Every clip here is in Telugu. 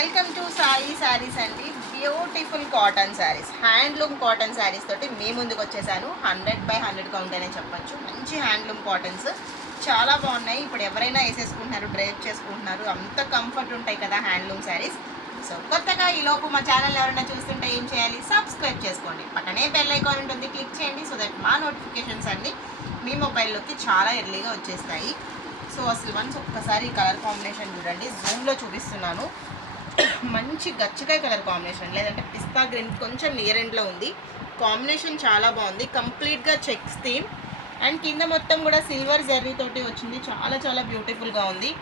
వెల్కమ్ టు సాయి శారీస్ అండి. Beautiful cotton saris, handloom cotton saris తోటి మీ ముందుకు వచ్చేసాను. 100/100 కౌంట్ అనే చెప్పచ్చు. మంచి హ్యాండ్లూమ్ కాటన్స్ చాలా బాగున్నాయి. ఇప్పుడు ఎవరైనా వేసేసుకుంటున్నారు, డ్రైప్ చేసుకుంటున్నారు, అంత కంఫర్ట్ ఉంటాయి కదా హ్యాండ్లూమ్ శారీస్. సో కొత్తగా ఈ లోపు మా ఛానల్ ఎవరైనా చూస్తుంటే ఏం చేయాలి, సబ్స్క్రైబ్ చేసుకోండి. పక్కనే బెల్ ఐకాన్ ఉంటుంది, క్లిక్ చేయండి. సో దట్ మా నోటిఫికేషన్స్ అన్నీ మీ మొబైల్లోకి చాలా ఎర్లీగా వచ్చేస్తాయి. సో అసలు వన్స్ ఒక్కసారి ఈ కలర్ కాంబినేషన్ చూడండి, జూమ్లో చూపిస్తున్నాను. మంచి గచ్చకాయ కలర్ కాంబినేషన్, లేదంటే పిస్తా గ్రీన్ కొంచెం నియర్ ఎండ్లో ఉంది. కాంబినేషన్ చాలా బాగుంది. కంప్లీట్గా చెక్స్ థీమ్ అండ్ కింద మొత్తం కూడా సిల్వర్ జెర్రీ తోటి వచ్చింది. చాలా చాలా బ్యూటిఫుల్గా ఉంది.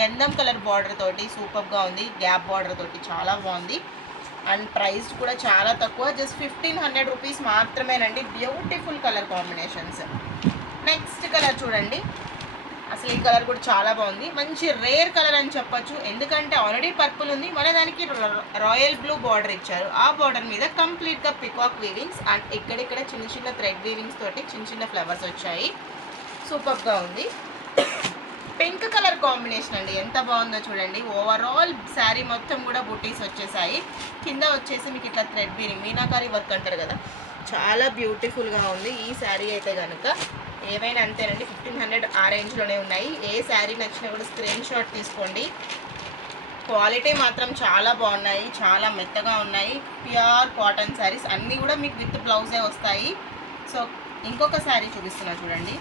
గంధం కలర్ బార్డర్ తోటి సూపర్గా ఉంది. గ్యాప్ బార్డర్ తోటి చాలా బాగుంది. అండ్ ప్రైస్ కూడా చాలా తక్కువ, జస్ట్ 1500 రూపీస్ మాత్రమేనండి. Beautiful colour combinations. Next colour చూడండి, అసలు ఈ కలర్ కూడా చాలా బాగుంది. మంచి రేర్ కలర్ అని చెప్పొచ్చు, ఎందుకంటే ఆల్రెడీ పర్పుల్ ఉంది, మన దానికి రాయల్ బ్లూ బార్డర్ ఇచ్చారు. ఆ బార్డర్ మీద కంప్లీట్గా పికాక్ వీవింగ్స్ అండ్ ఇక్కడిక్కడ చిన్న చిన్న థ్రెడ్ వీవింగ్స్ తోటి చిన్న చిన్న ఫ్లవర్స్ వచ్చాయి. సూపర్గా ఉంది. పింక్ కలర్ కాంబినేషన్ అండి, ఎంత బాగుందో చూడండి. ఓవరాల్ శారీ మొత్తం కూడా బుటీస్ వచ్చేసాయి. కింద వచ్చేసి మీకు ఇట్లా థ్రెడ్ వీవింగ్ మీనాకారి వర్క్ అంటారు కదా, చాలా బ్యూటిఫుల్గా ఉంది. ఈ శారీ అయితే కనుక ఏవైనా అంతేనండి, 1500 ఆ రేంజ్లోనే ఉన్నాయి. ఏ శారీ నచ్చినా కూడా స్క్రీన్ షాట్ తీసుకోండి. క్వాలిటీ మాత్రం చాలా బాగున్నాయి, చాలా మెత్తగా ఉన్నాయి. ప్యూర్ కాటన్ శారీస్ అన్నీ కూడా మీకు విత్ బ్లౌజే వస్తాయి. సో ఇంకొక శారీ చూపిస్తున్నా చూడండి,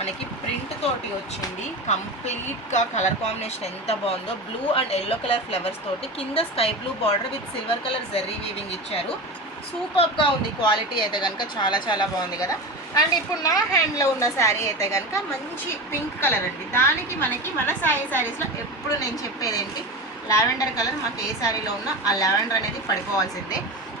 మనకి ప్రింట్ తోటి వచ్చింది. కంప్లీట్గా కలర్ కాంబినేషన్ ఎంత బాగుందో, blue and yellow colour flowers తోటి కింద sky blue border with silver colour Jerry weaving ఇచ్చారు. సూపర్గా ఉంది. క్వాలిటీ అయితే కనుక చాలా చాలా బాగుంది కదా. అండ్ ఇప్పుడు నా హ్యాండ్లో ఉన్న శారీ అయితే కనుక మంచి పింక్ కలర్ అండి. దానికి మనకి మన సాయి శారీస్లో ఎప్పుడు నేను చెప్పేది ఏంటి, లావెండర్ కలర్ మాకు ఏ శారీలో ఉన్నా ఆ లావెండర్ అనేది పడిపోవాల్సిందే.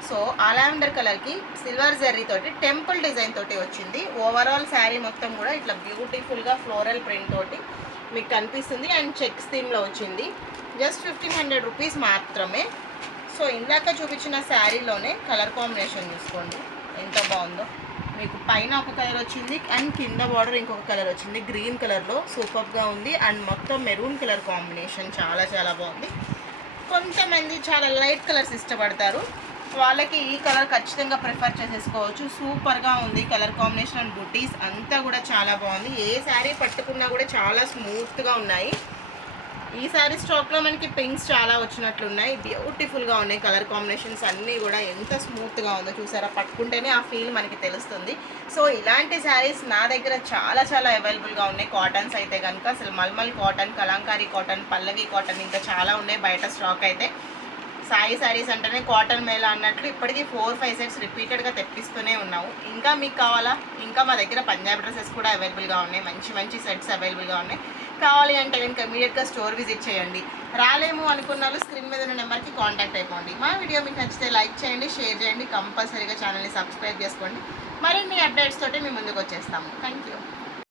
సో ఆ లావెండర్ కలర్కి సిల్వర్ జెర్రీ తోటి టెంపుల్ డిజైన్ తోటి వచ్చింది. ఓవరాల్ శారీ మొత్తం కూడా ఇట్లా బ్యూటిఫుల్గా ఫ్లోరల్ ప్రింట్ తోటి మీకు కనిపిస్తుంది. అండ్ చెక్స్ థీమ్లో వచ్చింది. జస్ట్ 1500 రూపీస్ మాత్రమే. సో ఇందాక చూపించిన శారీలోనే కలర్ కాంబినేషన్ చూసుకోండి ఎంత బాగుందో. మీకు పైన ఒక కలర్ వచ్చింది అండ్ కింద బార్డర్ ఇంకొక కలర్ వచ్చింది, గ్రీన్ కలర్లో సూపర్గా ఉంది. అండ్ మొత్తం మెరూన్ కలర్ కాంబినేషన్ చాలా చాలా బాగుంది. కొంతమంది చాలా లైట్ కలర్స్ ఇష్టపడతారు, వాళ్ళకి ఈ కలర్ ఖచ్చితంగా ప్రిఫర్ చేసేసుకోవచ్చు. సూపర్గా ఉంది కలర్ కాంబినేషన్ అండ్ బుటీస్ అంతా కూడా చాలా బాగుంది. ఏ శారీ పట్టుకున్నా కూడా చాలా స్మూత్గా ఉన్నాయి. ఈ శారీ స్టాక్లో మనకి పింక్స్ చాలా వచ్చినట్లున్నాయి. బ్యూటిఫుల్గా ఉన్నాయి కలర్ కాంబినేషన్స్ అన్నీ కూడా. ఎంత స్మూత్గా ఉందో చూసారా, పట్టుకుంటేనే ఆ ఫీల్ మనకి తెలుస్తుంది. సో ఇలాంటి శారీస్ నా దగ్గర చాలా చాలా అవైలబుల్గా ఉన్నాయి. కాటన్స్ అయితే కనుక అసలు మల్మల్ కాటన్, కలంకారీ కాటన్, పల్లవి కాటన్ ఇంకా చాలా ఉన్నాయి బయట స్టాక్ అయితే. సాయి శారీస్ అంటేనే కాటన్ మేళ అన్నట్లు ఇప్పటికీ 4-5 సెట్స్ రిపీటెడ్గా తెప్పిస్తూనే ఉన్నాము. ఇంకా మీకు కావాలా, ఇంకా మా దగ్గర పంజాబ్ డ్రెస్సెస్ కూడా అవైలబుల్గా ఉన్నాయి. మంచి మంచి సెట్స్ అవైలబుల్గా ఉన్నాయి. కావాలి అంటే కనుక ఇమీడియట్గా స్టోర్ విజిట్ చేయండి. రాలేము అనుకున్న వాళ్ళు స్క్రీన్ మీద ఉన్న నెంబర్కి కాంటాక్ట్ అయిపోండి. మా వీడియో మీకు నచ్చితే లైక్ చేయండి, షేర్ చేయండి, కంపల్సరీగా ఛానల్ని సబ్స్క్రైబ్ చేసుకోండి. మరిన్ని అప్డేట్స్ తోటి మీ ముందుకు వచ్చేస్తాము. Thank you.